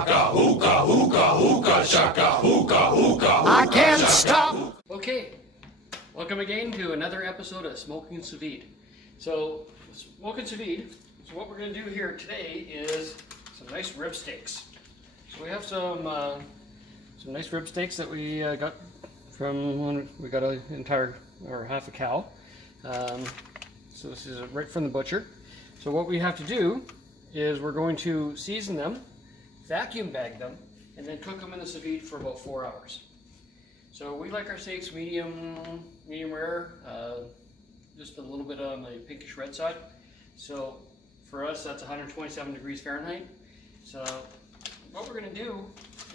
shaka, hookah, hookah, hookah, shaka, hookah, hookah, I can't stop. Okay, welcome again to another episode of Smoking Sous Vide. So, Smoking Sous Vide, so what we're going to do here today is some nice rib steaks. So we have some nice rib steaks that we got from when we got an entire, or half a cow. So this is right from the butcher. So what we have to do is we're going to season them, vacuum bag them, and then cook them in the sous vide for about 4 hours. So we like our steaks medium rare, just a little bit on the pinkish red side. So for us, that's 127 degrees Fahrenheit. So what we're going to do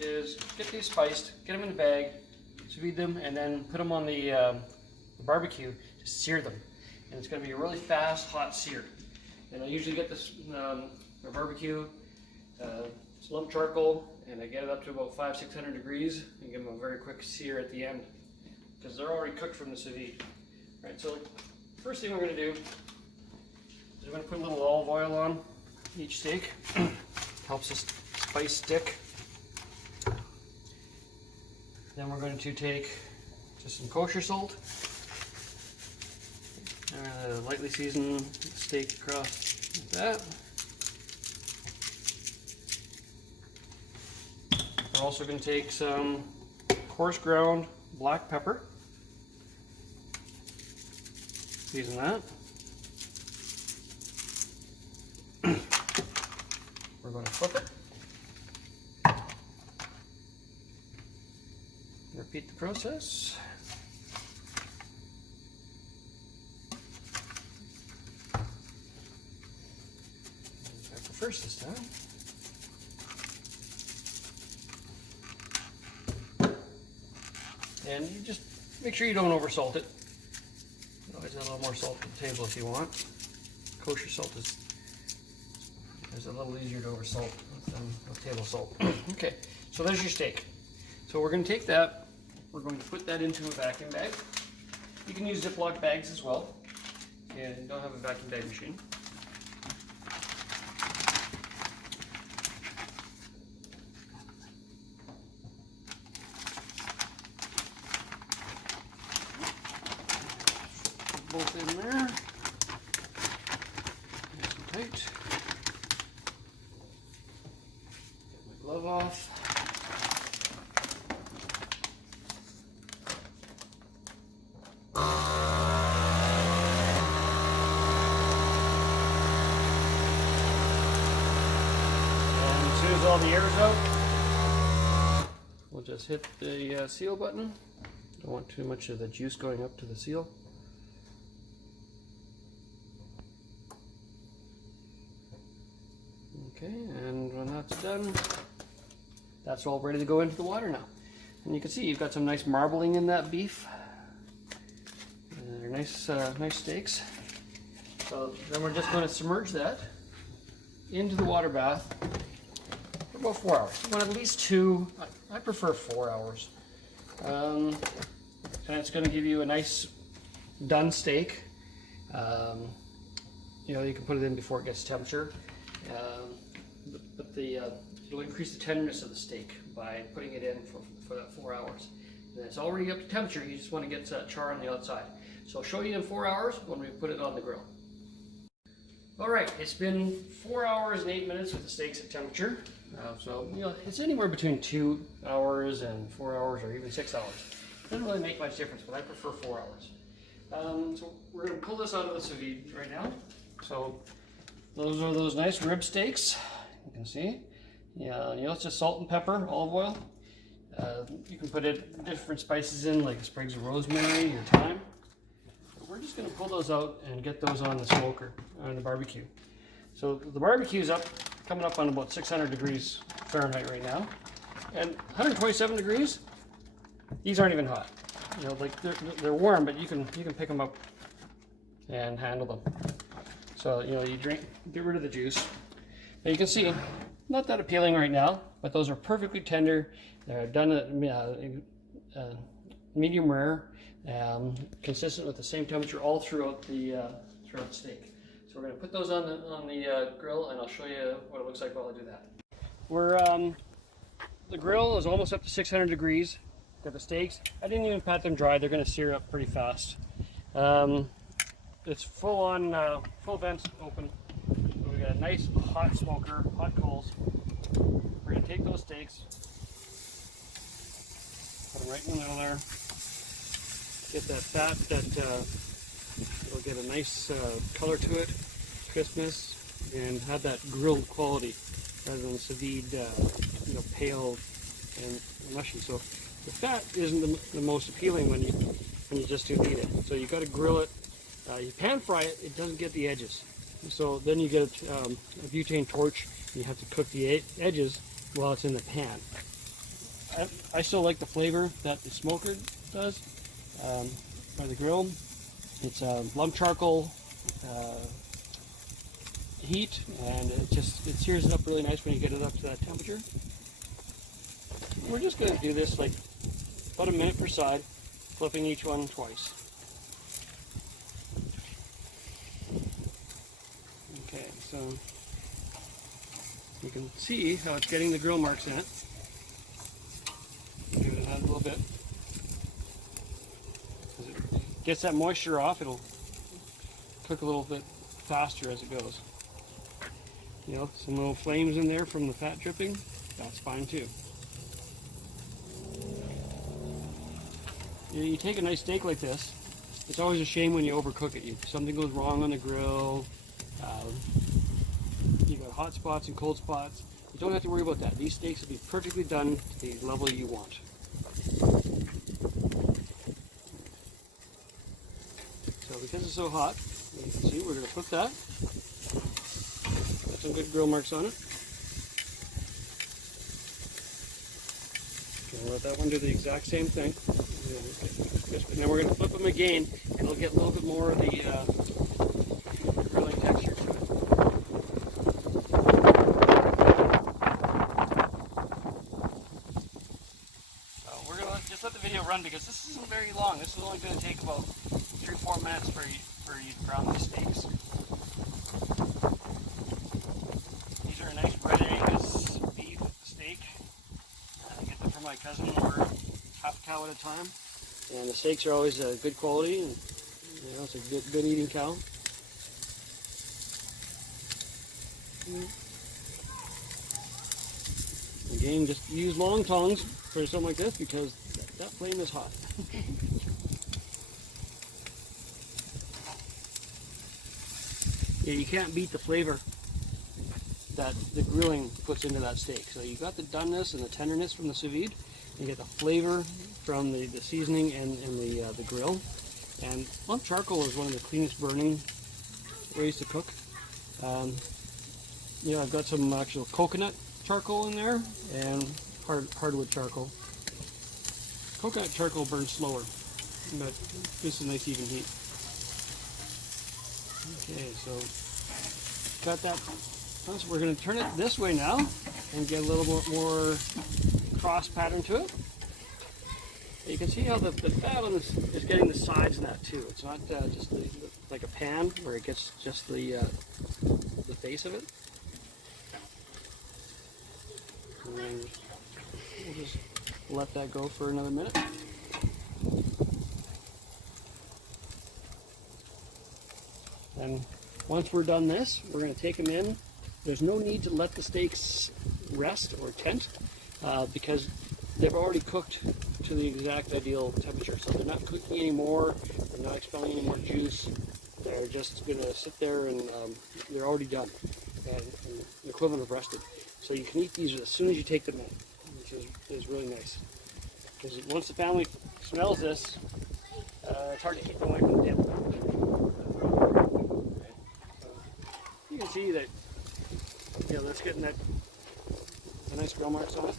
is get these spiced, get them in the bag, sous vide them, and then put them on the barbecue to sear them. And it's going to be a really fast, hot sear. And I usually get this my barbecue, lump charcoal, and I get it up to about 500-600 degrees and give them a very quick sear at the end because they're already cooked from the sous vide. Right, so first thing we're going to do is we're going to put a little olive oil on each steak. Helps the spice stick. Then we're going to take just some kosher salt. Lightly season the steak across like that. We're also going to take some coarse ground black pepper. Season that. We're going to flip it. Repeat the process. Pepper first this time. And you just make sure you don't over salt it. You always add a little more salt to the table if you want. Kosher salt is a little easier to over salt than table salt. Okay, so there's your steak. So we're going to take that, we're going to put that into a vacuum bag. You can use Ziploc bags as well, and you don't have a vacuum bag machine. Both in there. Nice and tight. Get my glove off. And as soon as all the air is out, we'll just hit the seal button. Don't want too much of the juice going up to the seal. Okay, and when that's done, that's all ready to go into the water now. And you can see you've got some nice marbling in that beef. They're nice, nice steaks. So then we're just going to submerge that into the water bath for about 4 hours. You want at least 2. I prefer 4 hours. And it's going to give you a nice done steak. You know, you can put it in before it gets temperature. But it'll increase the tenderness of the steak by putting it in for that 4 hours. And it's already up to temperature, you just want to get char on the outside. So I'll show you in 4 hours when we put it on the grill. Alright, it's been 4 hours and 8 minutes with the steaks at temperature. So you know, it's anywhere between 2 hours and 4 hours or even 6 hours. Doesn't really make much difference, but I prefer 4 hours. So we're going to pull this out of the sous vide right now. So those are those nice rib steaks. You can see. Yeah, you know, it's just salt and pepper, olive oil. You can put different spices in, like sprigs of rosemary, your thyme. But we're just going to pull those out and get those on the smoker, on the barbecue. So the barbecue is coming up on about 600 degrees Fahrenheit right now, and 127 degrees. These aren't even hot. You know, like they're warm, but you can pick them up and handle them. So you know, you get rid of the juice. But you can see, not that appealing right now, but those are perfectly tender. They're done at medium rare, consistent with the same temperature all throughout the steak. So we're going to put those on the grill, and I'll show you what it looks like while I do that. We're the grill is almost up to 600 degrees. Got the steaks. I didn't even pat them dry. They're going to sear up pretty fast. It's full on, full vents open. So we got a nice hot smoker, hot coals. We're going to take those steaks, put them right in the middle there. Get that fat that will get a nice color to it, crispness, and have that grilled quality rather than sous vide, pale and mushy. So the fat isn't the most appealing when you just sous vide it. So you got to grill it. You pan fry it; it doesn't get the edges. So then you get a butane torch. And you have to cook the edges while it's in the pan. I still like the flavor that the smoker does, or the grill. It's lump charcoal heat, and it sears it up really nice when you get it up to that temperature. We're just going to do this like about a minute per side, flipping each one twice. Okay, so you can see how it's getting the grill marks in it. Give it a little bit. As it gets that moisture off, it'll cook a little bit faster as it goes. Some little flames in there from the fat dripping, that's fine too. You take a nice steak like this, it's always a shame when you overcook it. Something goes wrong on the grill, you got hot spots and cold spots. You don't have to worry about that. These steaks will be perfectly done to the level you want. So because it's so hot, you can see we're going to put that. Got some good grill marks on it. Okay, let that one do the exact same thing. And then we're going to flip them again, and it'll get a little bit more of the grilling texture to it. So we're going to just let the video run because this isn't very long. This is only going to take about 3-4 minutes for you to brown these steaks. These are a nice red Angus beef steak. I get them from my cousin. We're half a cow at a time. And the steaks are always good quality, and it's a good eating cow. Again, just use long tongs for something like this because that flame is hot. Yeah, you can't beat the flavor that the grilling puts into that steak. So you got the doneness and the tenderness from the sous vide. You get the flavor from the seasoning and the grill. And lump charcoal is one of the cleanest burning ways to cook. I've got some actual coconut charcoal in there and hardwood charcoal. Coconut charcoal burns slower, but this is a nice even heat. Okay, so got that. So we're going to turn it this way now and get a little bit more cross pattern to it. You can see how the fat on this is getting the sides of that too. It's not just like a pan where it gets just the face of it. And then we'll just let that go for another minute. And once we're done this, we're going to take them in. There's no need to let the steaks rest or tent because they've already cooked to the exact ideal temperature. So they're not cooking anymore, they're not expelling any more juice. They're just going to sit there and they're already done and the equivalent of rested. So you can eat these as soon as you take them in, which is really nice. Because once the family smells this, it's hard to keep them away from the dip. You can see that, that's getting that nice grill marks on it.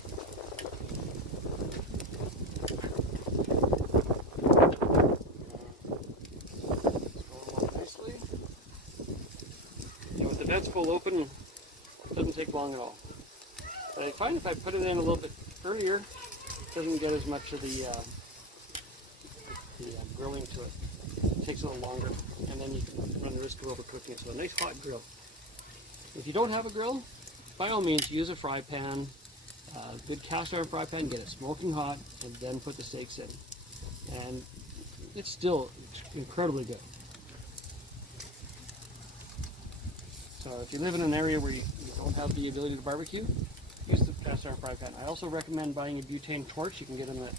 Nicely. With the vents full open, it doesn't take long at all. But I find if I put it in a little bit earlier, it doesn't get as much of the grilling to it. It takes a little longer, and then you can run the risk of overcooking it. So a nice hot grill. If you don't have a grill, by all means use a fry pan. good cast iron fry pan, get it smoking hot, and then put the steaks in. And it's still incredibly good. So if you live in an area where you don't have the ability to barbecue, use the cast iron fry pan. I also recommend buying a butane torch. You can get them at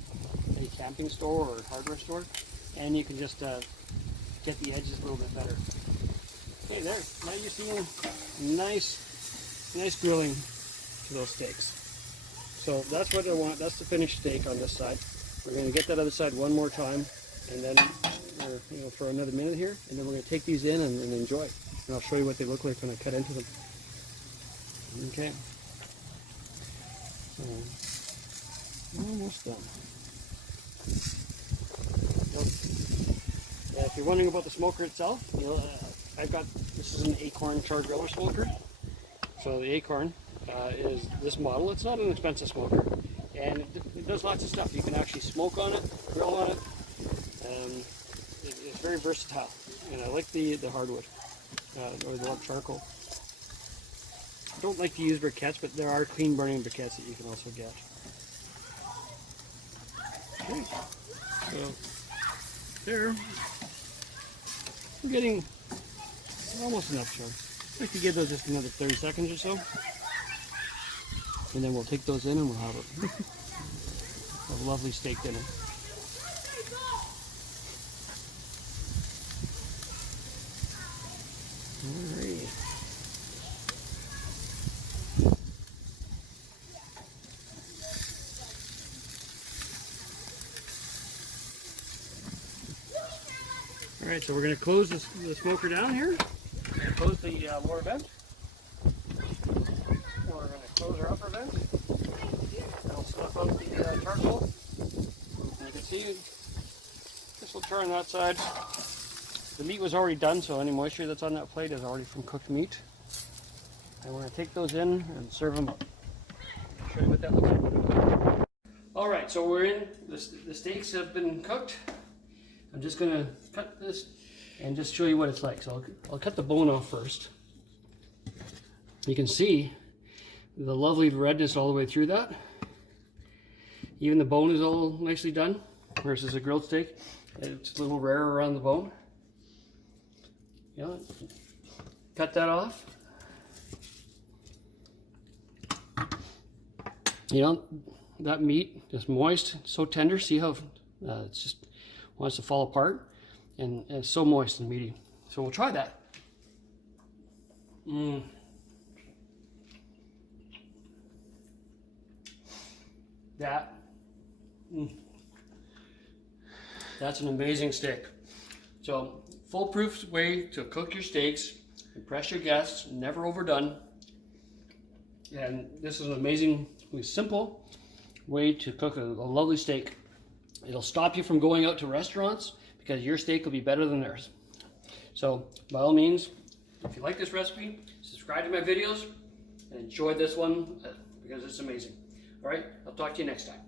a camping store or hardware store, and you can just get the edges a little bit better. Okay, there. Now you're seeing nice grilling to those steaks. So that's what I want. That's the finished steak on this side. We're going to get that other side one more time, and then for another minute here, and then we're going to take these in and enjoy. And I'll show you what they look like when I cut into them. Okay. So, almost done. So, if you're wondering about the smoker itself, this is an Acorn char griller smoker. So the Acorn is this model. It's not an expensive smoker, and it does lots of stuff. You can actually smoke on it, grill on it. It's very versatile, and I like the hardwood or the charcoal. I don't like to use briquettes, but there are clean burning briquettes that you can also get. Okay. So there, we're getting almost enough chunks. I'd like to give those just another 30 seconds or so, and then we'll take those in and we'll have a lovely steak dinner. Alright. Alright, so we're going to close the smoker down here. We're going to close the lower vent. We're going to close our upper vent. I'll snuff out the charcoal. And you can see this will turn that side. The meat was already done, so any moisture that's on that plate is already from cooked meat. And we're going to take those in and serve them up. I'll show you what that looks like. Alright, so we're in. The steaks have been cooked. I'm just going to cut this and just show you what it's like. So I'll cut the bone off first. You can see the lovely redness all the way through that. Even the bone is all nicely done versus a grilled steak. It's a little rarer around the bone. Cut that off. That meat is moist, so tender. See how it's just wants to fall apart, and it's so moist and meaty. So we'll try that. That's an amazing steak. So, foolproof way to cook your steaks, impress your guests, never overdone. And this is an amazingly simple way to cook a lovely steak. It'll stop you from going out to restaurants because your steak will be better than theirs. So, by all means, if you like this recipe, subscribe to my videos and enjoy this one because it's amazing. All right, I'll talk to you next time.